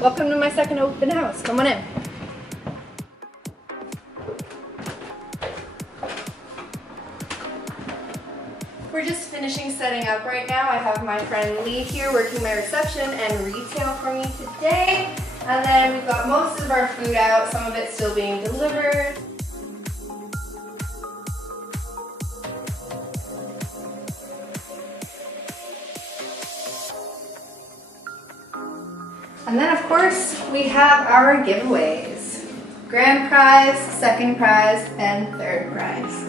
Welcome to my second open house. Come on in. We're just finishing setting up right now. I have my friend Lee here working my reception and retail for me today. And then we've got most of our food out, some of it's still being delivered. And then of course, we have our giveaways. Grand prize, second prize, and third prize.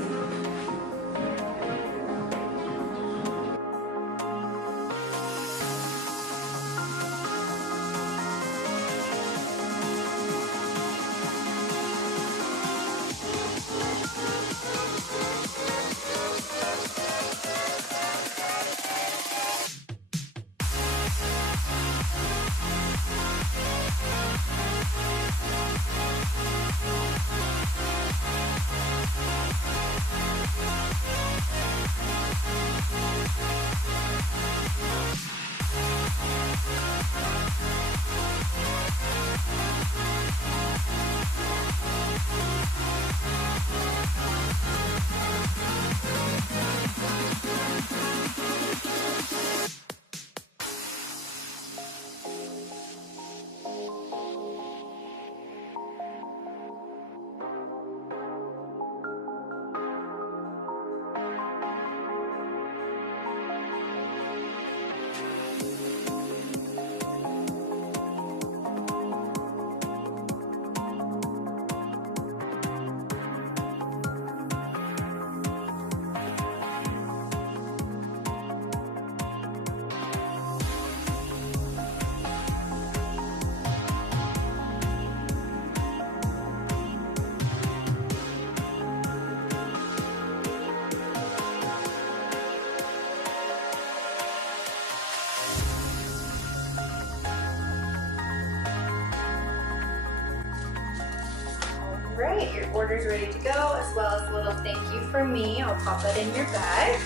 Alright, your order's ready to go, as well as a little thank you from me. I'll pop that in your bag.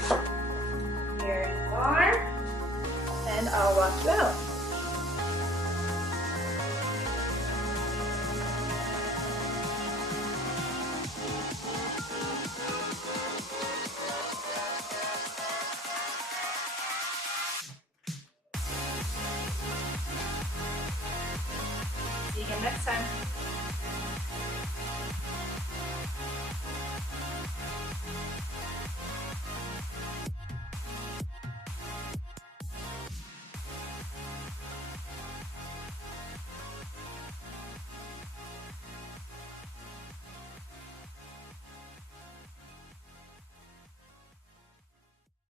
Here you are, and I'll walk you out. See you again next time.